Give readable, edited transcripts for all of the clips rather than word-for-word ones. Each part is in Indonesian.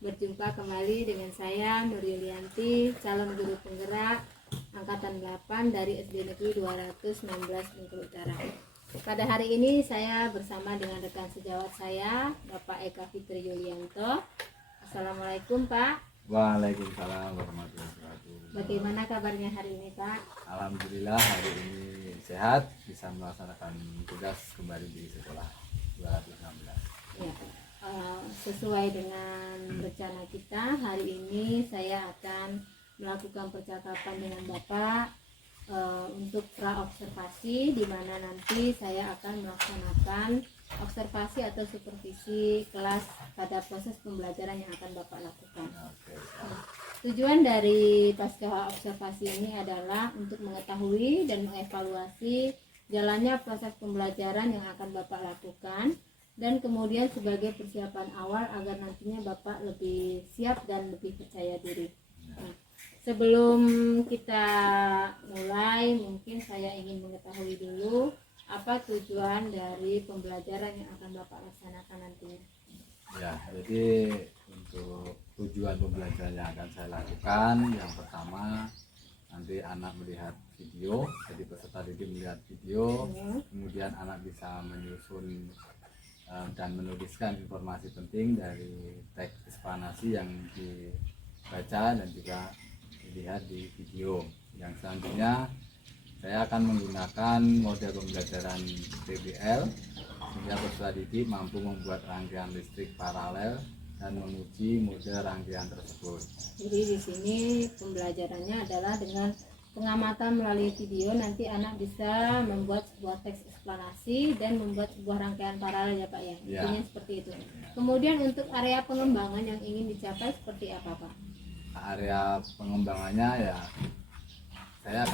Berjumpa kembali dengan saya Nur Yulianti, calon guru penggerak angkatan 8 dari SD Negeri 216 Bengkulu Utara. Pada hari ini saya bersama dengan rekan sejawat saya, Bapak Eka Fitri Yulianto. Assalamualaikum Pak. Waalaikumsalam warahmatullahi wabarakatuh. Bagaimana kabarnya hari ini Pak? Alhamdulillah hari ini sehat, bisa melaksanakan tugas kembali di sekolah 216. Ya, sesuai dengan rencana kita, hari ini saya akan melakukan percakapan dengan Bapak untuk pra-observasi, di mana nanti saya akan melaksanakan observasi atau supervisi kelas pada proses pembelajaran yang akan Bapak lakukan. Tujuan dari pasca observasi ini adalah untuk mengetahui dan mengevaluasi jalannya proses pembelajaran yang akan Bapak lakukan, dan kemudian sebagai persiapan awal agar nantinya Bapak lebih siap dan lebih percaya diri. Nah, sebelum kita mulai, mungkin saya ingin mengetahui dulu apa tujuan dari pembelajaran yang akan Bapak laksanakan nantinya. Ya, jadi untuk tujuan pembelajaran yang akan saya lakukan, yang pertama nanti anak melihat video, jadi peserta didik melihat video, kemudian anak bisa menyusun dan menuliskan informasi penting dari teks eksplanasi yang dibaca dan juga dilihat di video. Yang selanjutnya saya akan menggunakan model pembelajaran PBL sehingga peserta didik mampu membuat rangkaian listrik paralel dan menguji model rangkaian tersebut. Jadi di sini pembelajarannya adalah dengan pengamatan melalui video, nanti anak bisa membuat sebuah teks eksplanasi dan membuat sebuah rangkaian paralel ya Pak ya. Intinya seperti itu. Kemudian untuk area pengembangan yang ingin dicapai seperti apa Pak? Area pengembangannya ya saya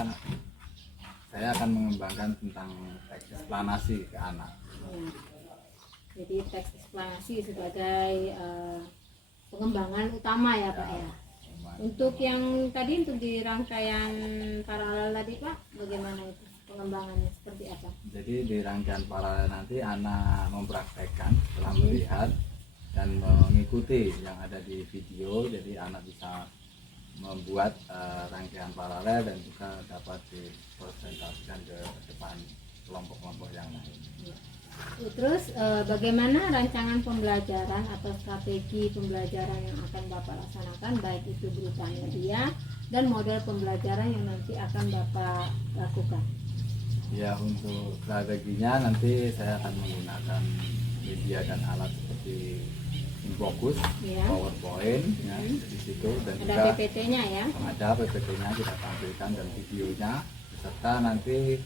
akan mengembangkan tentang teks eksplanasi ke anak. Jadi teks eksplanasi sebagai pengembangan utama ya Pak ya. Untuk yang tadi, untuk di rangkaian paralel tadi Pak, bagaimana itu pengembangannya, seperti apa? Jadi di rangkaian paralel nanti anak mempraktekkan setelah melihat dan mengikuti yang ada di video, jadi anak bisa membuat rangkaian paralel dan juga dapat dipresentasikan ke depan kelompok-kelompok yang lain. Terus bagaimana rancangan pembelajaran atau strategi pembelajaran yang akan Bapak laksanakan, baik itu berupa media dan model pembelajaran yang nanti akan Bapak lakukan? Ya, untuk strateginya nanti saya akan menggunakan media dan alat seperti Infocus, PowerPoint, ya, di situ, dan ada juga PPT-nya ya. Ada PPT-nya kita tampilkan dan videonya, serta nanti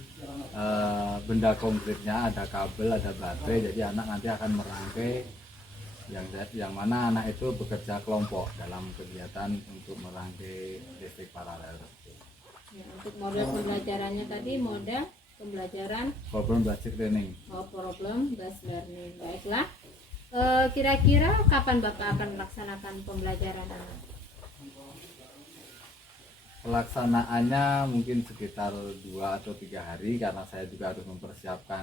benda konkretnya, ada kabel, ada baterai, jadi anak nanti akan merangkai yang mana anak itu bekerja kelompok dalam kegiatan untuk merangkai listrik paralel. Ya, untuk model pembelajarannya tadi, model pembelajaran Problem based learning. Problem based learning. Baiklah. Kira-kira kapan Bapak akan melaksanakan pembelajaran anak? Pelaksanaannya mungkin sekitar 2 atau 3 hari, karena saya juga harus mempersiapkan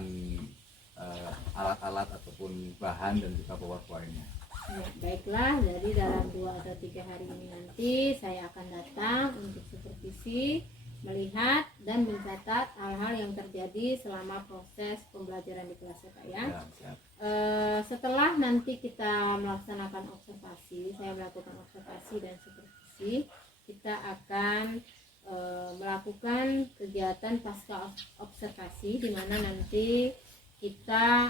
alat-alat ataupun bahan dan juga PowerPoint-nya. Ya, baiklah, jadi dalam 2 atau 3 hari ini nanti saya akan datang untuk supervisi, melihat dan mencatat hal-hal yang terjadi selama proses pembelajaran di kelas ya Pak ya. Setelah nanti kita melaksanakan observasi, saya melakukan observasi dan supervisi, kita akan melakukan kegiatan pasca observasi, di mana nanti kita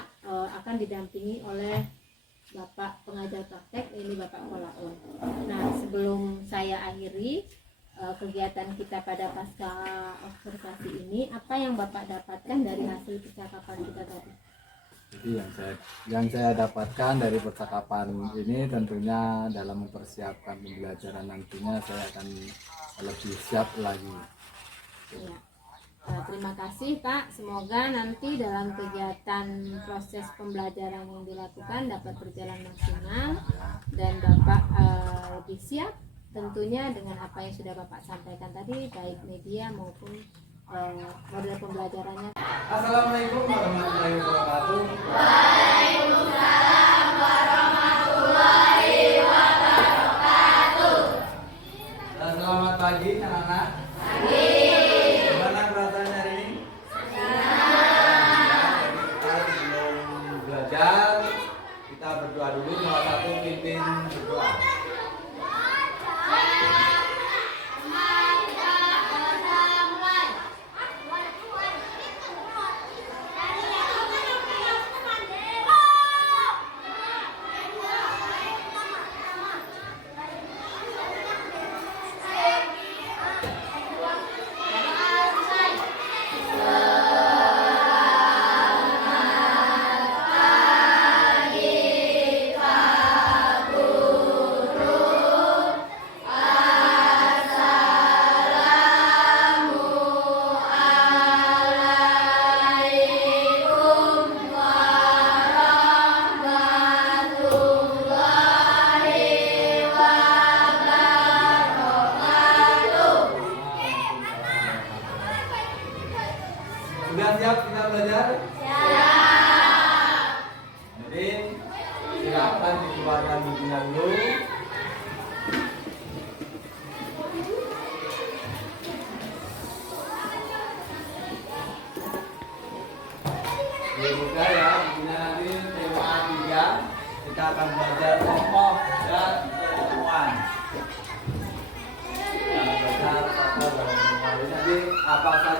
akan didampingi oleh Bapak pengajar praktek, ini Bapak Kolaun. Nah, sebelum saya akhiri kegiatan kita pada pasca observasi ini, apa yang Bapak dapatkan dari hasil percakapan kita tadi? Jadi yang saya dapatkan dari percakapan ini, tentunya dalam mempersiapkan pembelajaran nantinya saya akan lebih siap lagi. Ya. Terima kasih Pak, semoga nanti dalam kegiatan proses pembelajaran yang dilakukan dapat berjalan maksimal dan Bapak lebih siap tentunya dengan apa yang sudah Bapak sampaikan tadi, baik media maupun model pembelajarannya. Assalamualaikum warahmatullahi wabarakatuh. Waalaikumsalam warahmatullahi wabarakatuh.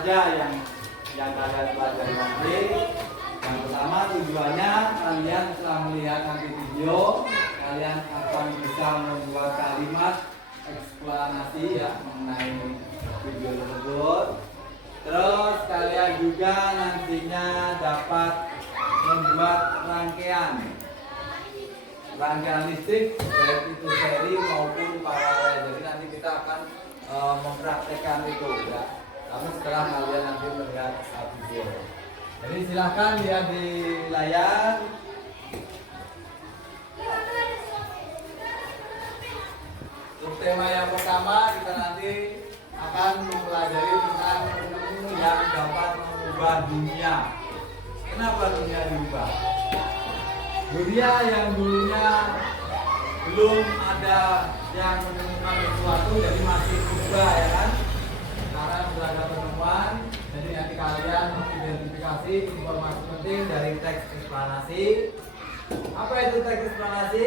saja yang kalian pelajari nanti. Yang pertama tujuannya kalian setelah melihat nanti video, kalian akan bisa membuat kalimat eksplanasi ya mengenai video tersebut. Terus kalian juga nantinya dapat membuat rangkaian listrik, baik itu seri maupun paralel. Jadi nanti kita akan mempraktekkan itu ya. Tapi setelah kalian nanti melihat video. Jadi silahkan lihat di layar. Untuk tema yang pertama kita nanti akan mempelajari tentang penemu yang dapat mengubah dunia. Kenapa dunia diubah? Dunia yang dulunya belum ada yang menemukan sesuatu, jadi masih berubah ya kan. Sekarang sudah ada penemuan, jadi nanti kalian mengidentifikasi informasi penting dari teks eksplanasi. Apa itu teks eksplanasi?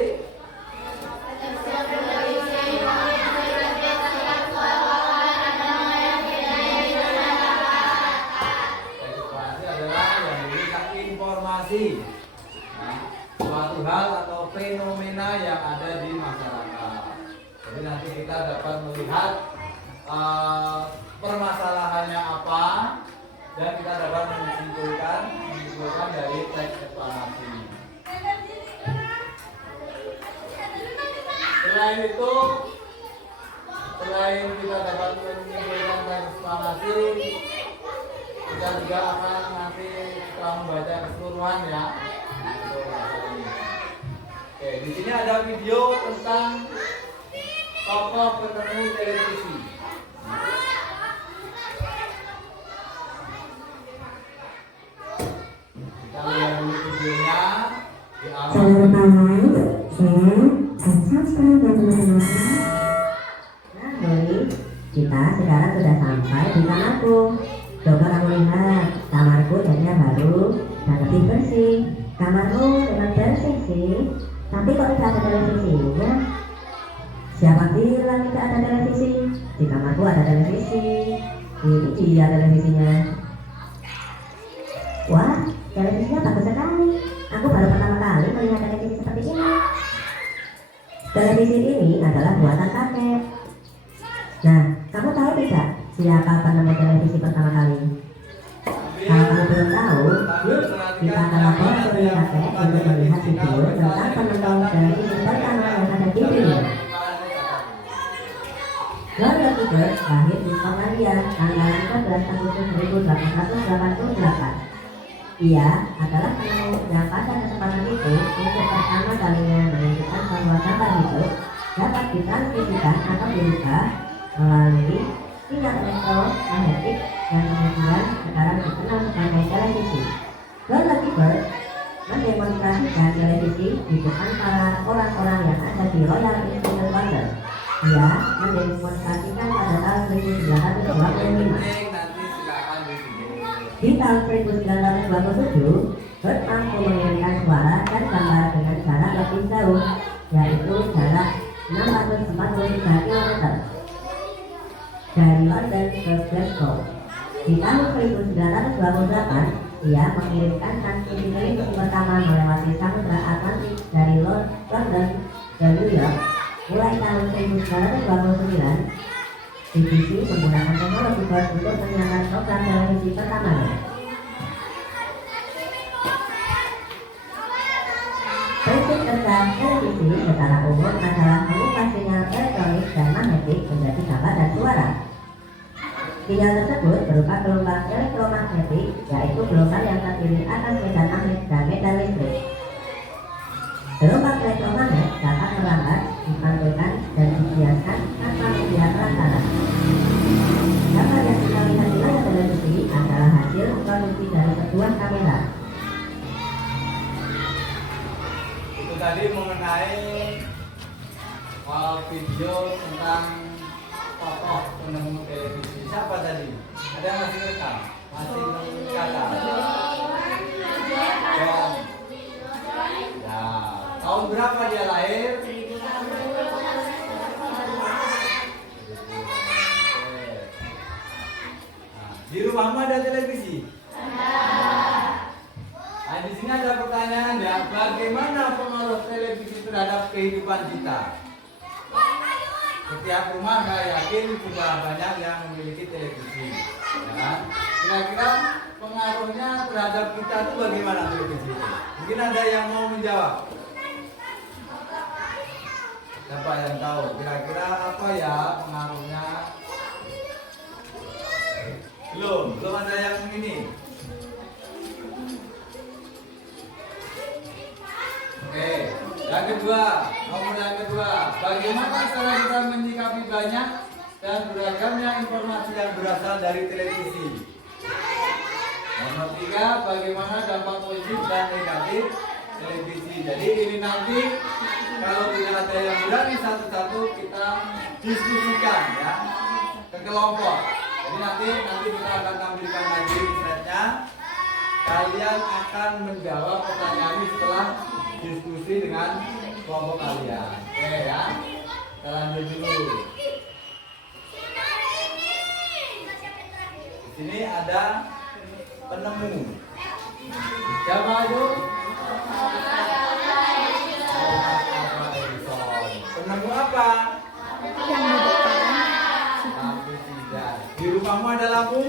Eksplanasi adalah yang memberikan informasi suatu hal atau fenomena yang ada di masyarakat. Jadi nanti kita dapat melihat permasalahannya apa dan kita dapat menyimpulkan dari teks eksplanasi. Selain itu, selain kita dapat menyimpulkan teks eksplanasi, kita juga akan nanti setelah membaca keseluruhan ya. Oke, di sini ada video tentang tokoh penemu televisi. Kita lihat dulu videonya. Selamat malam, saya Sastra dan teman-teman. Nah, Doi, kita sekarang sudah sampai di kamarku. Coba kamu lihat, kamarku jadinya baru dan lebih bersih. Kamarmu memang bersih sih, tapi kok tidak ada televisinya? Siapa bilang tidak ada televisi? Di kamarku ada televisi. Ini dia televisinya. Wah, televisinya bagus sekali. Aku baru pertama kali melihat televisi seperti ini. Televisi ini adalah buatan kakek. Nah, kamu tahu tidak siapa penemu televisi pertama kali? Kalau kamu belum tahu, yuk kita akan lapor ke kakek untuk melihat video tentang penemu televisi pertama yang ada di dunia. Lord Rutherford lahir di Skotlandia tanggal 15 Agustus 1888. Ia adalah penemu yang pada kesempatan itu untuk pertama kalinya menunjukkan bahwa gambar hidup dapat ditransmisikan atau dirubah melalui sinyal elektromagnetik yang kemudian sekarang dikenal sebagai televisi. Lord Rutherford mendemonstrasikan televisi di depan para orang-orang yang ada di Royal Institute London. Ia mendemonstrasikan pada tahun 1925. Di tahun 1927, Bird mampu mengirimkan suara dan gambar dengan jarak lebih jauh, yaitu jarak 643 km dari London ke Glasgow. Di tahun 1928, ia mengirimkan transmisi televisi pertama melewati Samudra Atlantik dari London ke New York. Mulai tahun 1929, BBC menggunakan teknologi Bird untuk menyiarkan program televisi pertamanya. Prinsip kerja televisi secara umum adalah mengubah sinyal elektronik dan magnetik menjadi gambar dan suara. Sinyal tersebut berupa gelombang elektromagnetik, yaitu gelombang yang terdiri atas medan magnet dan medan listrik. Gelombang elektromagnet dapat melambat, dipantulkan, dan dibiaskan tanpa media perantara. Gambar yang kita lihat di layar televisi adalah hasil produksi dari sebuah kamera. Itu tadi mengenai video tentang tokoh penemu televisi. Siapa tadi? Ada yang masih rekam? Masih mencatat? John. Ya. Tahun berapa dia lahir? Di rumahmu ada televisi? Nah, di sini ada pertanyaan ya, bagaimana pengaruh televisi terhadap kehidupan kita? Setiap rumah saya yakin sudah banyak yang memiliki televisi. Ya. Kira-kira pengaruhnya terhadap kita itu bagaimana televisi? Mungkin ada yang mau menjawab. Siapa yang tahu? Kira-kira apa ya pengaruhnya? Belum ada yang ini. Oke, yang kedua, nomor yang kedua, bagaimana cara kita menyikapi banyak dan beragamnya informasi yang berasal dari televisi? Nomor tiga, bagaimana dampak positif dan negatif televisi? Jadi ini nanti kalau tidak ada yang berani satu-satu kita diskusikan ya ke kelompok. Jadi nanti kita akan tampilkan lagi slide-nya. Kalian akan menjawab pertanyaan ini setelah diskusi dengan kelompok kalian. Oke ya. Kita lanjut dulu. Di sini ada penemu. Siapa itu? Penemu apa? Lampu tidak. Di rumahmu ada lampu?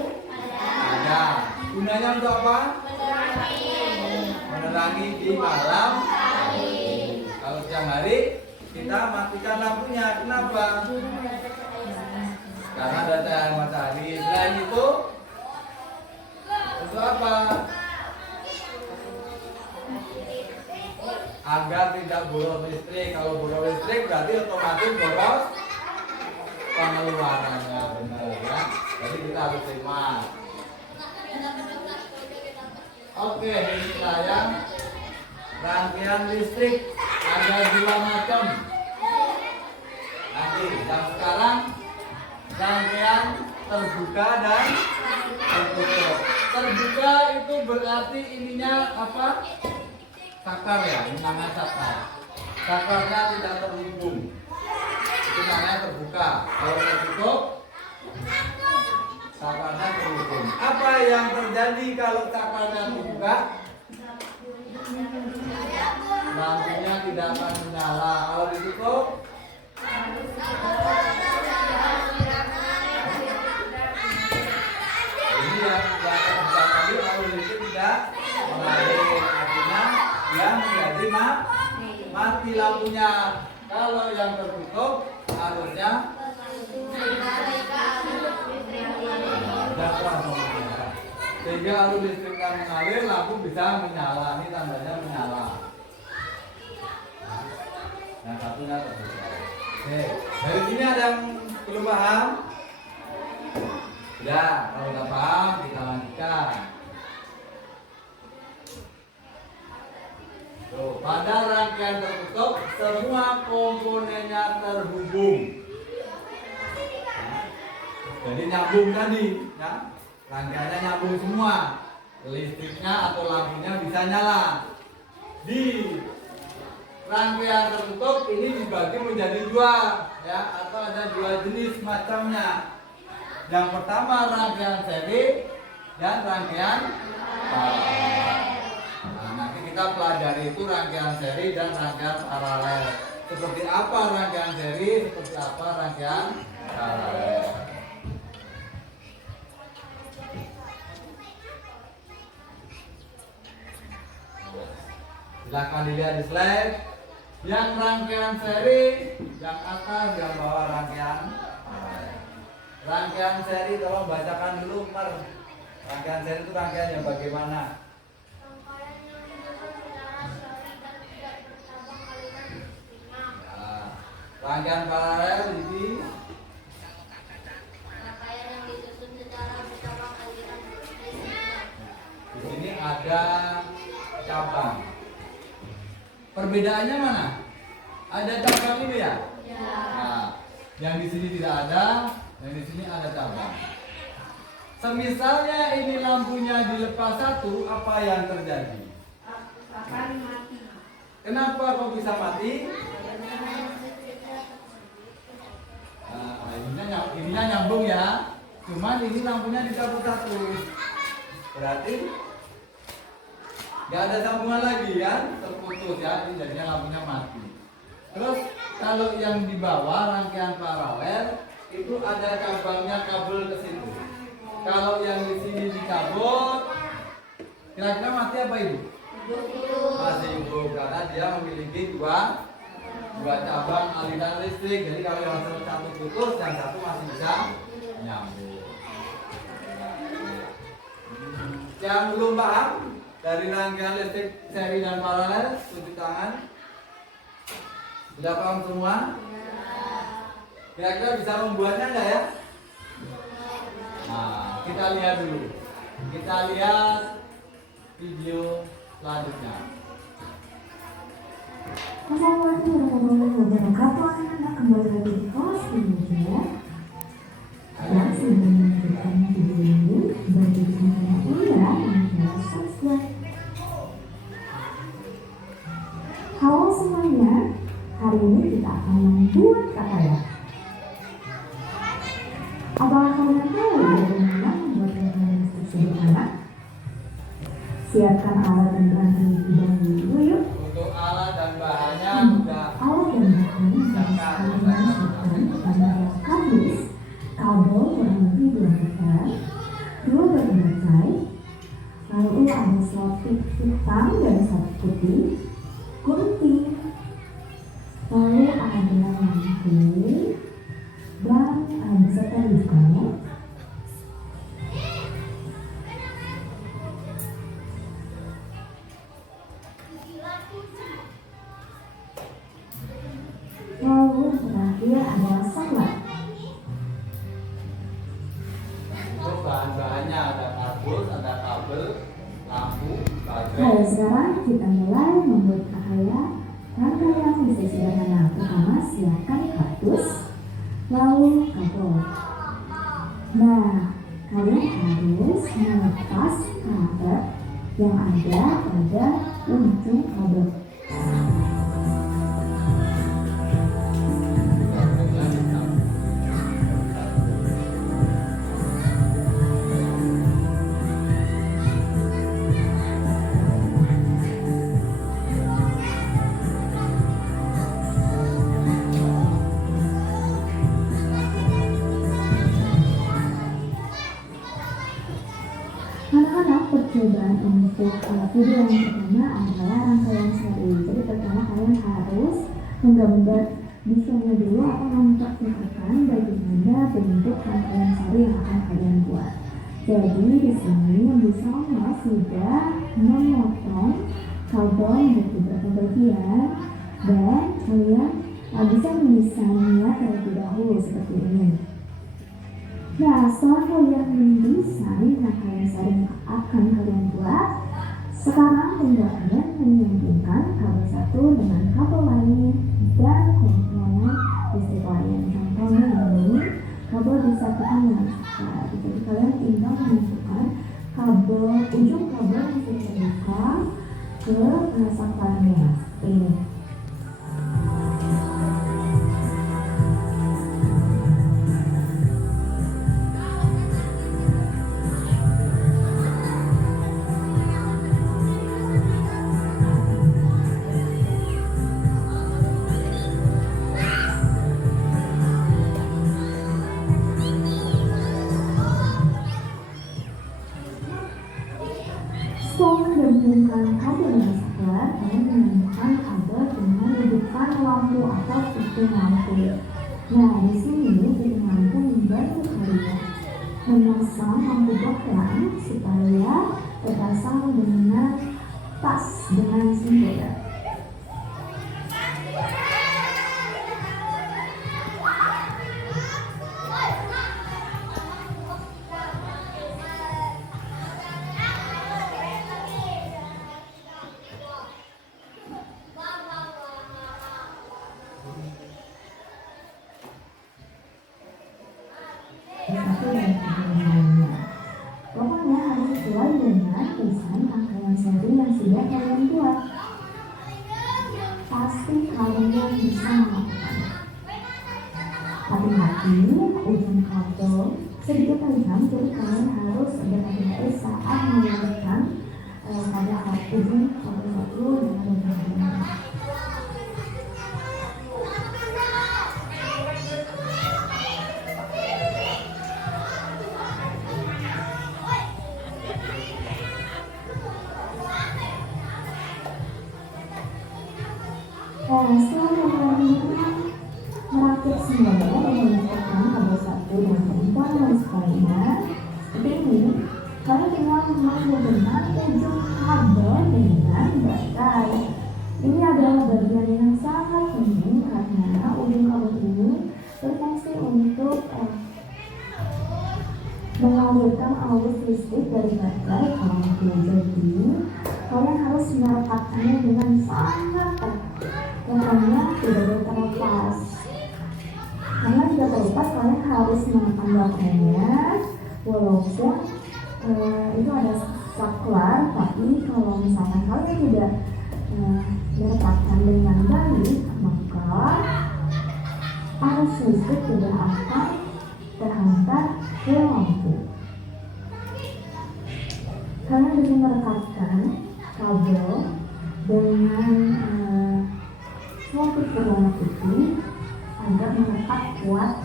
Ada. Gunanya untuk apa? Menerangi di malam. Kalau siang hari kita matikan lampunya. Kenapa? Karena ada cahaya matahari. Selain itu, untuk apa? Agar tidak boros listrik. Kalau boros listrik berarti otomatis boros pengeluarannya, benar ya. Jadi kita harus hemat. Oke, ini sayang. Rangkaian listrik ada 2 macam. Nanti yang sekarang rangkaian terbuka dan tertutup. Terbuka itu berarti ininya apa? Saklar ya, ini namanya saklar. Saklarnya tidak terhubung. Itu namanya terbuka. Kalau tertutup, saklarnya terhubung. Apa yang terjadi kalau saklarnya terbuka? Lampunya tidak akan menyala. Kalau ditutup, ini yang terbuka tadi kalau listrik tidak mengalir. Artinya yang menjadi mati lampunya. Kalau yang tertutup harusnya ada transformator. Sehingga arus listriknya mengalir, lampu bisa menyala. Ini tandanya menyala. Yang satunya tertutup. Oke, dari sini ada yang belum paham? Ya, kalau nggak paham kita lanjutkan. Tuh, pada rangkaian tertutup semua komponennya terhubung. Jadi nyambung tadi, ya. Rangkaiannya nyambung semua. Listriknya atau lampunya bisa nyala. Di rangkaian tertutup ini dibagi menjadi 2, ya, atau ada 2 jenis macamnya. Yang pertama rangkaian seri dan rangkaian paralel. Kita pelajari itu rangkaian seri dan rangkaian paralel. Seperti apa rangkaian seri, seperti apa rangkaian paralel. Silahkan dilihat di slide. Yang rangkaian seri, yang atas, yang bawah rangkaian paralel. Rangkaian seri, tolong bacakan dulu, Mar. Rangkaian seri itu rangkaian yang bagaimana? Rangkaian paralel ini di sini ada cabang. Perbedaannya mana? Ada cabang ini ya? Nah, yang di sini tidak ada, yang di sini ada cabang. Semisalnya ini lampunya dilepas satu, apa yang terjadi? Akan mati. Kenapa kok bisa mati? Nah, ininya nyambung ya. Cuman ini lampunya dicabut satu. berarti nggak ada sambungan lagi kan, terputus ya, ini jadinya lampunya mati. Terus kalau yang di bawah rangkaian paralel itu ada cabangnya kabel ke situ. Kalau yang di sini dicabut, kira-kira mati apa ibu? Masih hidup karena dia memiliki dua cabang aliran listrik. Jadi kalau yang satu putus, yang satu masih bisa nyambung. Yang belum paham dari rangkaian listrik seri dan paralel, tunjuk tangan. Sudah paham semua? Kira-kira bisa membuatnya enggak ya? Nah, kita lihat dulu. Kita lihat video selanjutnya. Assalamualaikum warahmatullahi wabarakatuh. Anak-anak, kembali lagi di kelas Indonesia. Dan sebelum melanjutkan video ini, bagi saya Ira yang subscribe. Halo semuanya, hari ini kita akan membuat kata ya. Apakah kalian tahu bagaimana membuat kata yang sederhana? Siapkan alat dan bahan terlebih dahulu yuk. Untuk alat dan bahannya sudah Alat dan bahan yang kalian siapkan adalah kardus, kabel kurang lebih 2 meter, 2 batang baterai, lalu ada selotip hitam dan 1 putih, gunting, lalu ada lampu dan beserta diskonnya. Lalu yang terakhir adalah sunlight. untuk bahan-bahannya ada kardus, ada kabel, lampu, baterai. Baik, sekarang kita mulai membuat cahaya. Rangkaian bisa sederhana. Pertama, siapkan kardus, lalu kabel. Nah, kalian harus melepas karet yang ada pada ujung kabel. Anak-anak, percobaan untuk video yang pertama adalah rangkaian seri. Jadi pertama kalian harus menggambar desainnya dulu atau mempersiapkan bagaimana bentuk rangkaian seri yang akan kalian buat. Jadi di sini yang desainnya sudah memotong kabel menjadi beberapa bagian dan kalian bisa mendesainnya terlebih dahulu seperti ini. Nah, setelah kalian mendesain rangkaian seri yang akan kalian buat, sekarang tinggal kalian menyambungkan kabel satu dengan kabel lain dan komponen listrik lain. Contohnya ini kabel disatukan dengan saklar. Jadi kalian tinggal menyambungkan kabel ujung kabel yang sudah terbuka ke saklarnya. Ini. Setelah menggabungkan kabel dengan saklar, kalian menemukan kabel dengan hidupkan lampu atau sistem lampu. Nah, di sini sistem lampu membantu kalian memasang lampu belakang supaya terpasang dengan pas dengan sempurna. Satu dan yang lainnya. Pokoknya harus sesuai dengan desain rangkaian seri yang sudah kalian buat. Pasti kalian bisa melakukannya. Hati-hati ujung kabel sedikit terlihat, jadi kalian harus berhati-hati saat menggunakan pada alat ujung kabel satu dengan yang lain. Setelah merakit semuanya dan menyatukan kabel satu dengan komponen sekalinya seperti ini, kalian tinggal menghubungkan ujung kabel dengan baterai. Ini adalah bagian yang sangat penting karena ujung kabel ini berfungsi untuk mengalirkan arus listrik dari baterai ke lampu. Jadi kalian harus merekatkannya dengan sangat erat. Pokoknya tidak boleh terlepas. Karena jika terlepas, kalian harus menekan belakangnya, walaupun itu ada saklar. Tapi kalau misalkan kalian tidak merekatkan dengan baik, maka arus listrik tidak akan terhantar ke lampu. Kalian bisa merekatkan kabel dengan selotip berwarna putih agar menetap kuat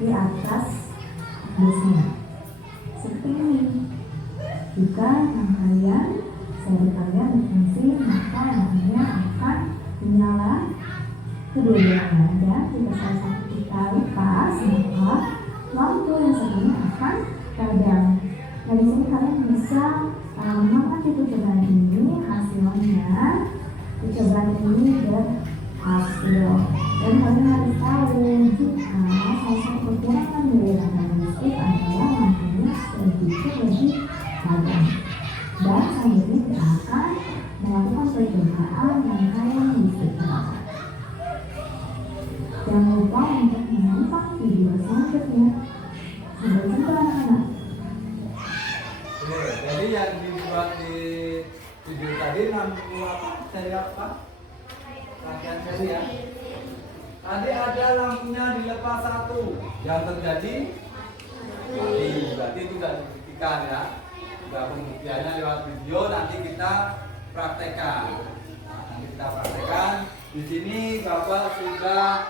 di atas busnya. Seperti ini. Jika rangkaian seri kalian berfungsi, maka lampunya akan menyala kedua-duanya. Dan jika salah satu kita lepas, maka lampu yang satunya akan padam. Nah, di sini kalian bisa mengamati percobaan ini. Hasilnya percobaan ini berhasil. Dan kalian harus tahu jika salah satu kekurangan dari rangkaian listrik adalah lampunya sedikit lebih padam. Dan selanjutnya kita akan melakukan percobaan rangkaian listrik. Jangan lupa untuk menonton video selanjutnya. Sampai jumpa anak-anak. Jadi yang dibuat di video tadi lampu apa? Seri apa? Rangkaian seri ya. Tadi ada lampunya dilepas satu. Yang terjadi mati. Berarti itu sudah dibuktikan ya. Sudah pembuktiannya lewat video. Nanti kita praktekkan. Nanti kita praktekkan. Di sini Bapak sudah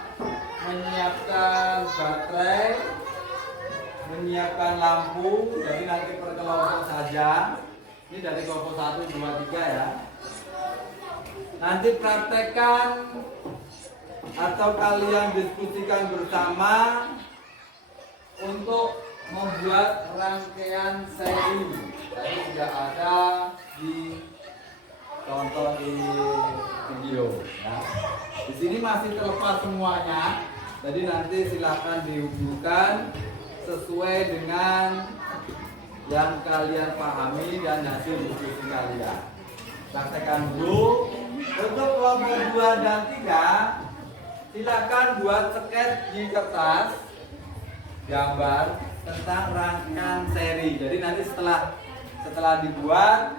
menyiapkan baterai, menyiapkan lampu. Jadi nanti per kelompok saja. Ini dari kelompok 1, 2, 3 ya. Nanti praktekkan atau kalian diskusikan bersama untuk membuat rangkaian seri. Tadi sudah ada di tonton di video ya. Di sini masih terlepas semuanya. Jadi nanti silakan dihubungkan sesuai dengan yang kalian pahami dan hasil diskusi kalian. Praktekkan dulu. Untuk kelompok 2 dan 3 silakan buat sket di kertas gambar tentang rangkaian seri. Jadi nanti setelah dibuat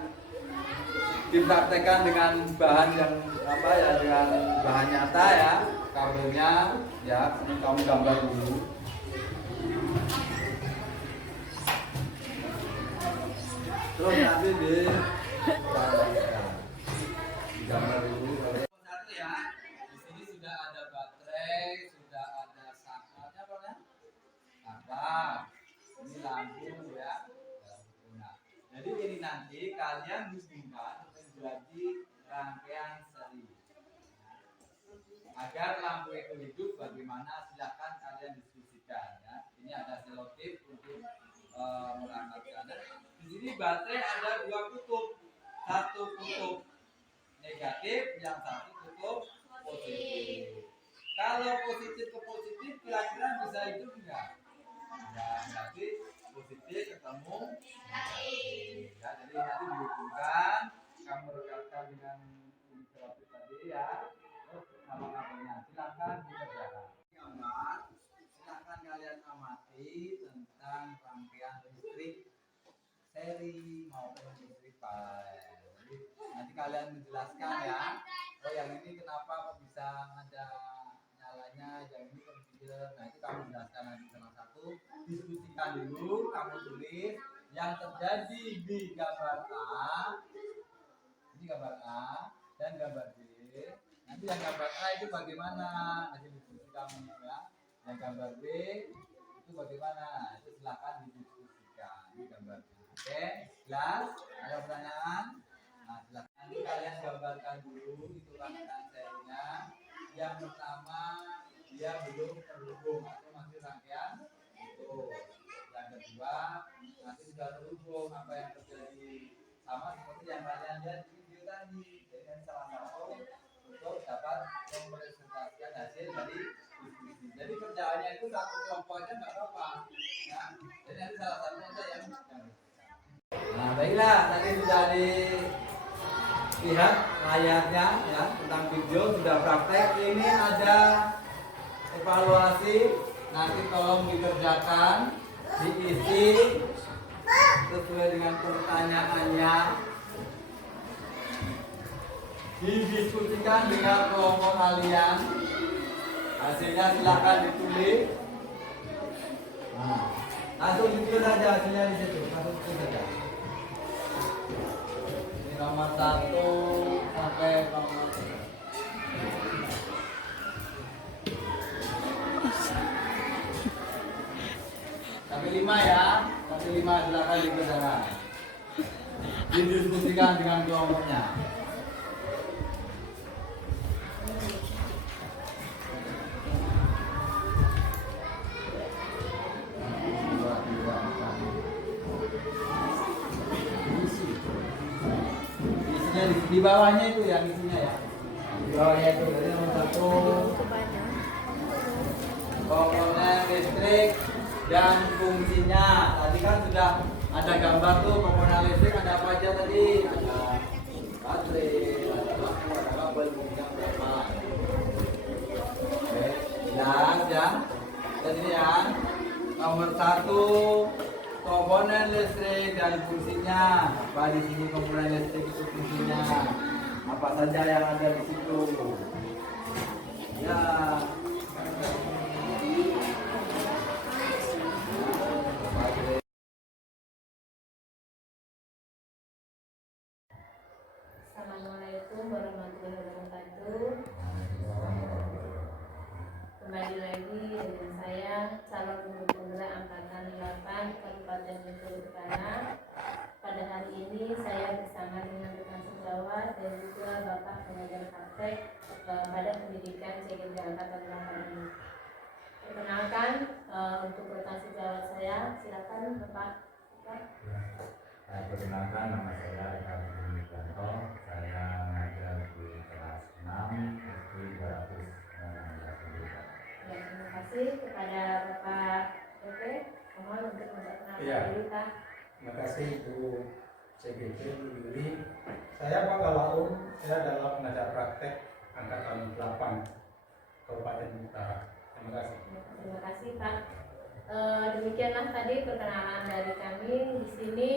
dipraktekkan dengan bahan yang apa ya, dengan bahan nyata ya, kabelnya ya, ini kamu gambar dulu. Terus nanti gambar dulu. Satu ya, di sini sudah ada baterai, sudah ada saklarnya apa ya? Saklar. Ini lampu ya. Nah, jadi ini nanti kalian hubungkan menjadi rangkaian seri. Agar lampu itu hidup, bagaimana silakan kalian diskusikan ya. Ini ada selotip untuk merangkaikan. Di sini baterai ada 2 kutub, satu kutub negatif, yang satu kutub positif. Kalau positif ke positif, kira-kira bisa hidup enggak? Enggak, berarti positif ketemu negatif. Ya, jadi nanti dihubungkan, kamu rekatkan dengan selotip tadi ya. Terus nama kabelnya silakan dikerjakan. Gambar, silakan kalian amati tentang rangkaian listrik seri maupun listrik paralel. Jadi nanti kalian menjelaskan ya. Oh, yang ini kenapa kok bisa ada nyalanya, yang ini kok tidak. Nah, itu kamu jelaskan nanti salah satu. diskusikan dulu, kamu tulis yang terjadi di gambar A, ini gambar A dan gambar B. Nanti yang gambar A itu bagaimana hasil diskusi kamu ya. Yang gambar B itu bagaimana? Itu silakan didiskusikan. Ini gambar B. Oke, jelas? Ada pertanyaan? Nah, silakan nanti kalian gambarkan dulu itu rangkaian serinya. Yang pertama dia belum terhubung atau masih rangkaian itu. Yang kedua nanti sudah terhubung apa yang terjadi sama seperti yang kalian lihat di video tadi. Jadi nanti salah satu untuk dapat mempresentasikan hasil dari diskusi. Jadi kerjaannya itu satu kelompok aja nggak apa-apa. Ya. Jadi nanti salah satu aja yang. Nah baiklah tadi sudah dilihat layarnya ya tentang video sudah praktek. Ini ada evaluasi nanti tolong dikerjakan diisi sesuai dengan pertanyaannya didiskusikan dengan kelompok kalian hasilnya silakan ditulis. Nah, langsung ditulis saja hasilnya di situ langsung ditulis saja. Ini nomor 1 sampai nomor 3. Sampai 5 ya, sampai 5 silakan dikerjakan. Didiskusikan dengan kelompoknya. Isinya di bawahnya itu yang isinya ya. Di bawahnya itu dari nomor 1 komponen listrik dan fungsinya. Tadi kan sudah ada gambar tuh komponen listrik ada apa aja tadi? Ada baterai, ada lampu, ada kabel, fungsinya berapa? Oke, ya. Dan ini ya. Nomor 1 komponen listrik dan fungsinya. Apa di sini komponen listrik itu fungsinya? Apa saja yang ada di situ? Ya. Assalamualaikum warahmatullahi wabarakatuh. Kembali lagi dengan saya calon guru penggerak angkatan 8 Kabupaten Bengkulu Utara. Pada hari ini saya bersama dengan rekan sejawat dan juga Bapak pengajar praktek pada pendidikan CGD angkatan 8 ini. Perkenalkan untuk rekan sejawat saya, silakan Bapak. Perkenalkan nama saya Eka Budi-Janto. Saya mengajar di kelas 6 SD 219. Ya, terima kasih kepada Bapak Oke. Mohon untuk memperkenalkan diri Pak. Terima kasih Bu CGD Bu Yuli. Saya Pak Galaun, saya adalah pengajar praktek angkatan 8 Kabupaten Utara. Terima kasih. Terima kasih Pak. Demikianlah tadi perkenalan dari kami. Di sini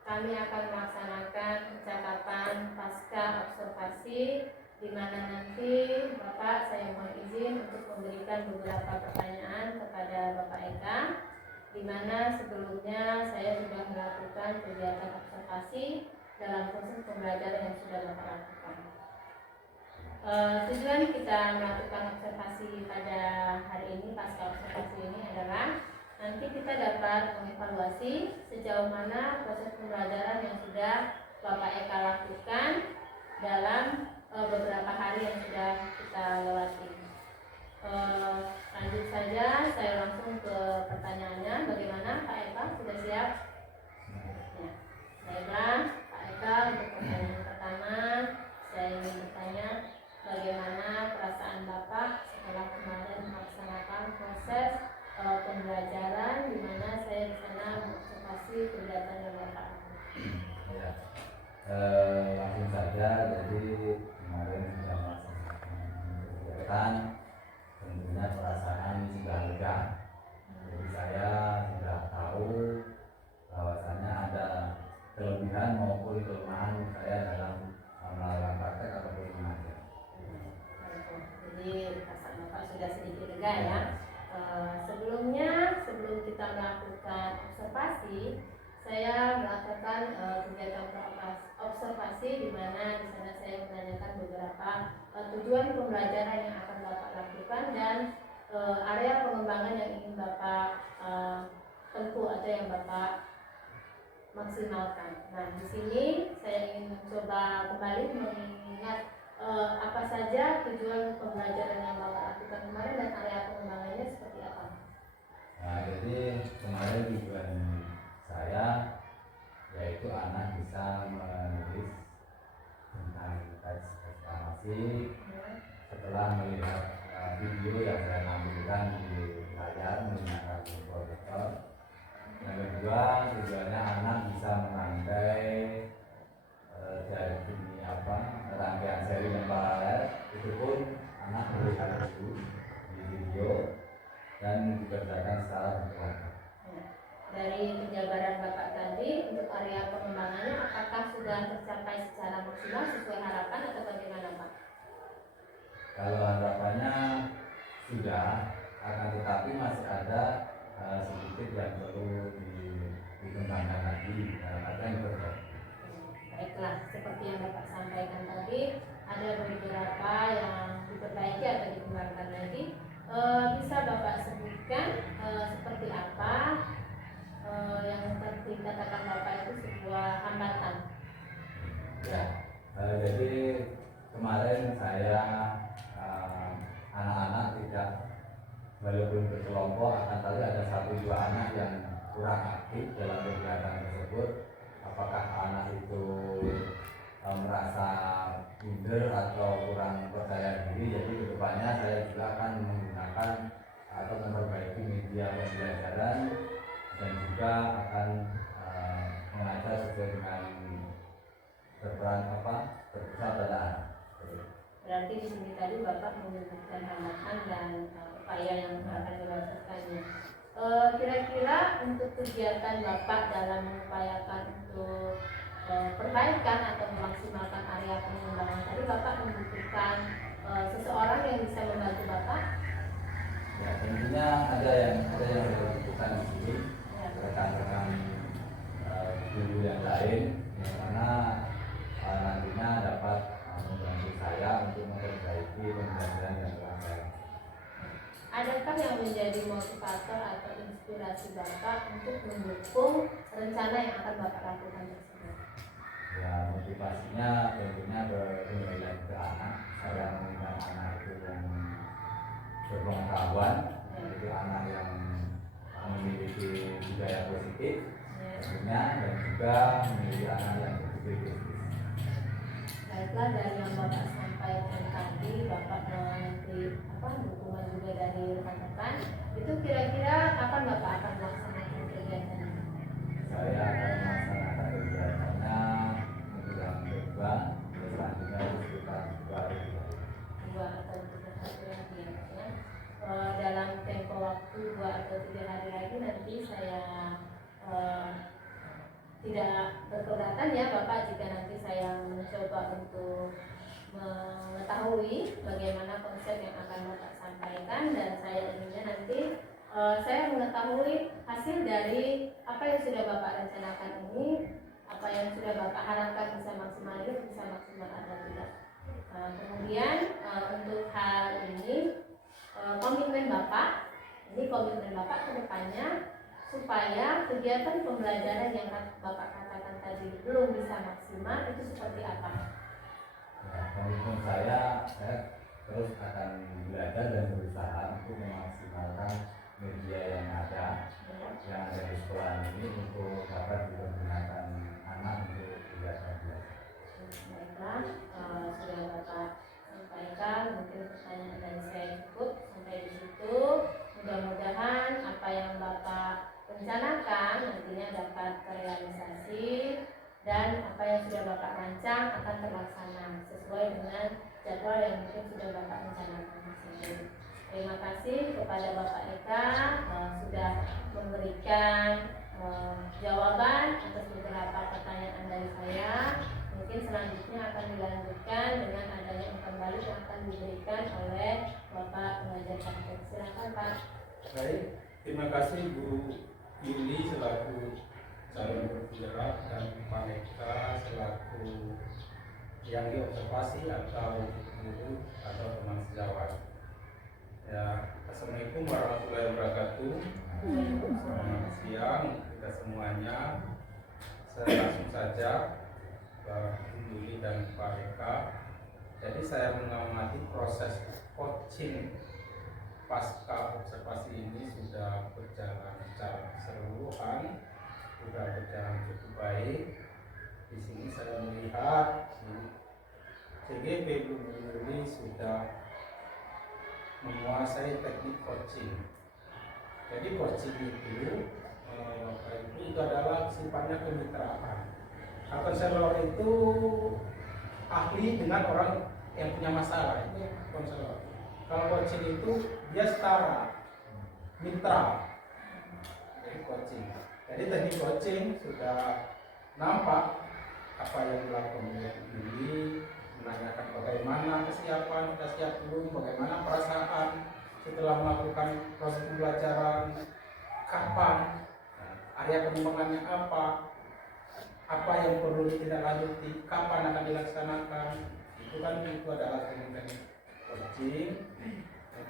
kami akan melaksanakan percakapan pasca observasi, di mana nanti Bapak saya mohon izin untuk memberikan beberapa pertanyaan kepada Bapak Eka, di mana sebelumnya saya sudah melakukan kegiatan observasi dalam proses pembelajaran yang sudah Bapak lakukan. Tujuan kita melakukan observasi pada hari ini, pasca observasi ini adalah nanti kita dapat mengevaluasi sejauh mana proses pembelajaran yang sudah Bapak Eka lakukan dalam beberapa hari yang sudah kita lewati. Lanjut saja, saya langsung ke pertanyaannya. Bagaimana Pak Eka, sudah siap? Ya. Baiklah Pak Eka, untuk pertanyaan pertama saya ingin bertanya, bagaimana perasaan Bapak setelah kemarin melaksanakan proses pembelajaran, di mana saya di sana mengobservasi kegiatan yang Bapak lakukan. Ya. Langsung saja, jadi kemarin sudah melaksanakan kegiatan, tentunya perasaan sudah lega. Jadi saya sudah tahu bahwasanya ada kelebihan maupun kelemahan saya dalam melakukan praktek ataupun mengajar. Jadi perasaan Bapak sudah sedikit lega ya. Sebelumnya sebelum kita melakukan observasi, saya melakukan kegiatan observasi di mana di sana saya menanyakan beberapa tujuan pembelajaran yang akan Bapak lakukan dan area pengembangan yang ingin Bapak tempuh atau yang Bapak maksimalkan. Nah, di sini saya ingin mencoba kembali mengingat apa saja tujuan pembelajaran yang Bapak lakukan kemarin dan area pengembangannya seperti apa. Nah, jadi kemarin tujuan saya yaitu anak bisa menulis tentang teks eksklamasi setelah melihat video yang saya tampilkan di layar menggunakan proyektor. Yang kedua, tujuannya anak bisa merangkai dari rangkaian seri yang paralel. Itu pun anak melihat dulu di video dan dikerjakan secara berkelompok. Dari penjabaran Bapak tadi untuk area pengembangannya apakah sudah tercapai secara maksimal sesuai harapan atau bagaimana Pak? Kalau harapannya sudah, akan tetapi masih ada sedikit yang perlu dikembangkan lagi atau yang berbeda. Baiklah, seperti yang Bapak sampaikan tadi, ada beberapa yang diperbaiki atau dikembangkan lagi. Bisa Bapak sebutkan seperti apa yang dikatakan Bapak itu sebuah hambatan? Ya, jadi kemarin saya anak-anak tidak, walaupun berkelompok, akan tadi ada 1-2 anak yang kurang aktif dalam kegiatan tersebut. Apakah anak itu merasa minder atau kurang percaya diri? Jadi kedepannya saya juga akan menggunakan atau memperbaiki media pembelajaran dan juga akan mengajar sesuai dengan berpusat pada anak. Berarti di sini tadi Bapak menyebutkan hambatan dan upaya yang akan dilakukannya. Kira-kira untuk kegiatan Bapak dalam mengupayakan untuk perbaikan atau memaksimalkan area pengembangan tadi, Bapak membutuhkan seseorang yang bisa membantu Bapak? Ya, tentunya ada yang dibutuhkan di sini, rekan-rekan guru yang lain, yang mana nantinya dapat membantu saya untuk memperbaiki pembelajaran yang kurang. Adakah yang menjadi motivator atau inspirasi Bapak untuk mendukung rencana yang akan Bapak lakukan tersebut? Ya, motivasinya tentunya berkembali ke anak. Saya mengingat anak itu yang berpengetahuan, itu anak yang memiliki budaya positif, tentunya, dan juga memiliki anak yang berpikir kritis. Baiklah, dari yang Bapak sampaikan tadi, Bapak nanti dukungan juga dari rekan-rekan. Itu kira-kira kapan Bapak akan melaksanakan kegiatan ini? Saya akan melaksanakan kegiatannya menjelang kedua, selanjutnya sekitar 2 hari. 2 atau 3 hari lagi ya. Dalam tempo waktu 2 atau 3 hari lagi nanti saya tidak berkeberatan ya Bapak jika nanti saya mencoba untuk mengetahui bagaimana konsep yang akan Bapak sampaikan, dan saya inginnya nanti saya mengetahui hasil dari apa yang sudah Bapak rencanakan ini, apa yang sudah Bapak harapkan bisa maksimal ini bisa maksimal atau tidak. Kemudian untuk hal ini komitmen Bapak ke depannya supaya kegiatan pembelajaran yang Bapak katakan tadi belum bisa maksimal itu seperti apa? Ya, komitmen saya terus akan belajar dan berusaha untuk memaksimalkan media yang ada di sekolah ini untuk dapat digunakan anak untuk kegiatan belajar. Baiklah, sudah Bapak sampaikan, mungkin pertanyaan dari saya cukup sampai di situ. Mudah-mudahan apa yang Bapak rencanakan nantinya dapat terrealisasi dan apa yang sudah Bapak rancang akan terlaksana sesuai dengan jadwal yang mungkin sudah Bapak rencanakan tersebut. Terima kasih kepada Bapak Eka sudah memberikan jawaban atas beberapa pertanyaan dari saya. Mungkin selanjutnya akan dilanjutkan dengan adanya umpan balik yang akan diberikan oleh Bapak pengajar praktek. Silakan Pak. Baik, Terima kasih Bu Yuli selaku calon bergerak dan Pak Eka selaku yang diobservasi atau guru atau teman sejawat. Ya, assalamualaikum warahmatullahi wabarakatuh. Selamat siang kita semuanya. Saya langsung saja Pak Yuli dan Pak Eka. Jadi saya mengamati proses coaching pasca observasi ini sudah berjalan secara keseluruhan, sudah berjalan cukup baik. Di sini saya melihat CGP Bu Yuli sudah menguasai teknik coaching. Jadi coaching itu adalah sifatnya kemitraan. Konselor itu ahli dengan orang yang punya masalah, itu konselor. Kalau coaching itu dia setara, mitra. Jadi coaching. Jadi teknik coaching sudah nampak apa yang dilakukan oleh Yuli, menanyakan bagaimana kesiapan, kita siap belum, bagaimana perasaan setelah melakukan proses pembelajaran, kapan, area pengembangannya apa yang perlu ditindaklanjuti, kapan akan dilaksanakan. Itu adalah teknik coaching.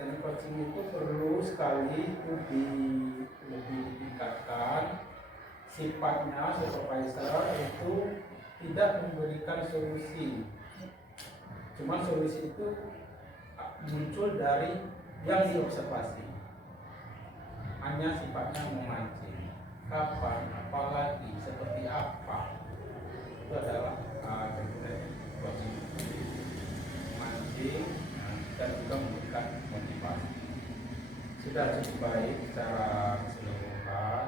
Teknik coaching itu perlu sekali lebih ditingkatkan. Sifatnya supervisor itu tidak memberikan solusi, cuma solusi itu muncul dari yang diobservasi, hanya sifatnya memancing. Kapan, apalagi, seperti apa, itu adalah teknik coaching, memancing dan juga memberikan motivasi. Sudah cukup baik secara keseluruhan.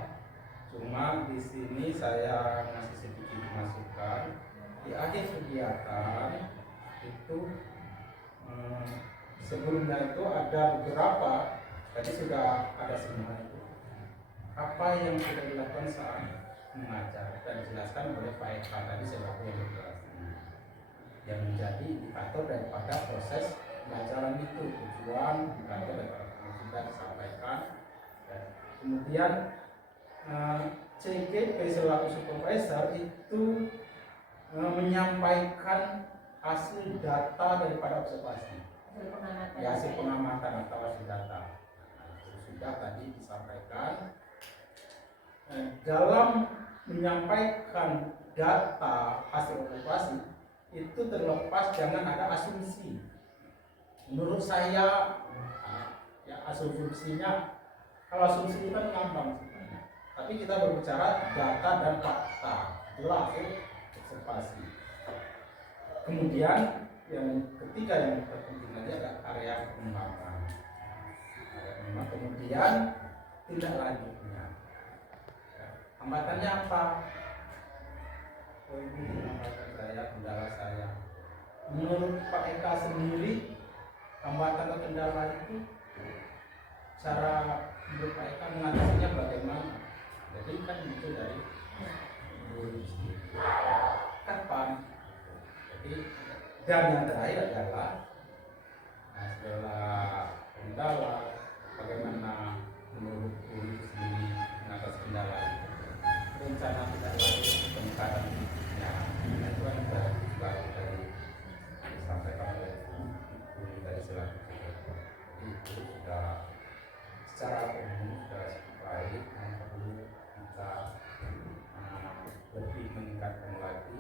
Cuma di sini saya ngasih sedikit masukan. Di akhir kegiatan itu sebelumnya itu ada beberapa, tadi sudah ada semua itu. Apa yang sudah dilakukan saat mengajar dan dijelaskan oleh Pak Eka tadi selaku yang bergerak, yang menjadi indikator daripada proses pembelajaran itu, tujuan indikator daripada yang sudah disampaikan. Dan kemudian CGP selaku supervisor itu menyampaikan hasil data daripada observasi, hasil pengamatan atau hasil data. Sudah tadi disampaikan. Dalam menyampaikan data hasil observasi itu terlepas jangan ada asumsi. Menurut saya, ya asumsinya, kalau asumsi itu kan gampang. Tapi kita berbicara data dan fakta, itulah hasil observasi. Kemudian yang ketiga yang terpenting lagi adalah area pengembangan. Kemudian tindak lanjutnya. Hambatannya apa? Oh, ini hambatan saya, kendala saya. Menurut Pak Eka sendiri, hambatan atau kendala itu cara menurut Pak Eka mengatasinya bagaimana? Jadi kan itu dari guru sendiri. Kapan? Jadi dan yang terakhir adalah setelah kendala, bagaimana menurut guru sendiri mengatasi kendala itu? Rencana tidak lanjut peningkatannya, itu kan sudah dari disampaikan oleh guru dari selaku. Jadi itu sudah secara umum sudah cukup baik. Yang perlu kita lebih meningkatkan lagi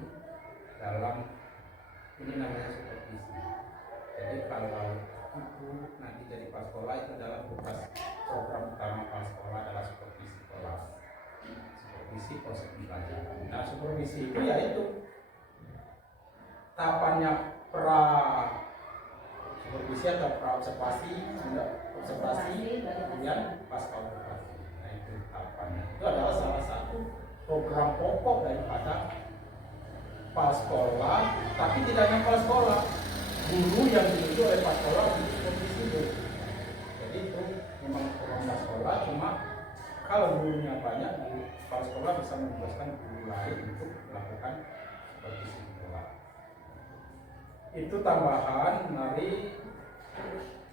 dalam ini namanya supervisi. Jadi kalau ibu nanti jadi kepala sekolah, itu adalah tugas program utama kepala sekolah adalah supervisi kelas, supervisi proses pembelajaran. Nah, supervisi itu yaitu tahapannya pra supervisi atau pra observasi, kemudian pasca observasi. Nah, itu tahapannya. Itu adalah salah satu program pokok daripada kepala sekolah, tapi tidak hanya kepala sekolah, guru yang ditunjuk oleh kepala sekolah untuk supervisi itu. Jadi itu memang program kepala sekolah, cuma kalau gurunya banyak, kepala sekolah bisa menugaskan guru lain untuk melakukan supervisi sekolah. Itu tambahan. Mari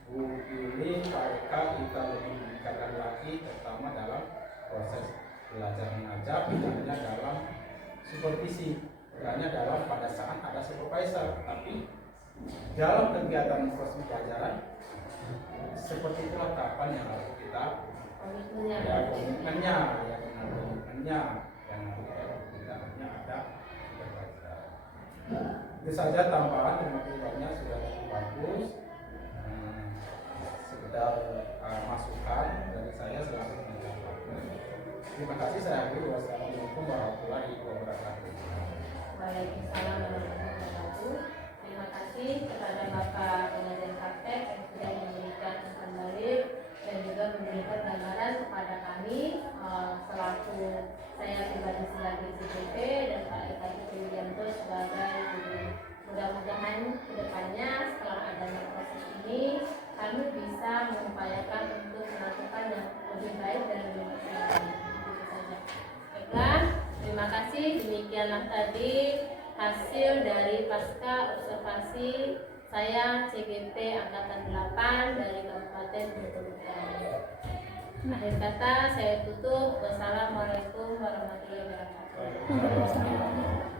Bu Yuli, Pak Eka, kita lebih meningkatkan lagi lagi, terutama dalam proses belajar mengajar, tidak hanya dalam supervisi, tidak hanya dalam pada saat ada supervisor, tapi dalam kegiatan proses pembelajaran seperti itulah tahapan yang harus kita komitmennya yang tidak hanya ada supervisor. Itu saja tambahan, terima kasih banyak, sudah cukup bagus. Sekedar masukan dari saya selaku penyampaian. Terima kasih, saya akhiri. Wassalamualaikum warahmatullahi wabarakatuh. Waalaikumsalam warahmatullahi wabarakatuh. Terima kasih kepada Bapak pengajar praktek yang sudah memberikan umpan balik dan juga memberikan gambaran kepada kami selaku saya pribadi sebagai CPP dan Pak Eka Widianto sebagai guru. Mudah-mudahan kedepannya setelah adanya proses ini kami bisa mengupayakan untuk melakukan yang lebih baik dan lebih maksimal. Itu saja. Baiklah, terima kasih. Demikianlah tadi hasil dari pasca observasi saya CGP Angkatan 8 dari Kabupaten Bengkulu. Akhir kata saya tutup. Wassalamualaikum warahmatullahi wabarakatuh.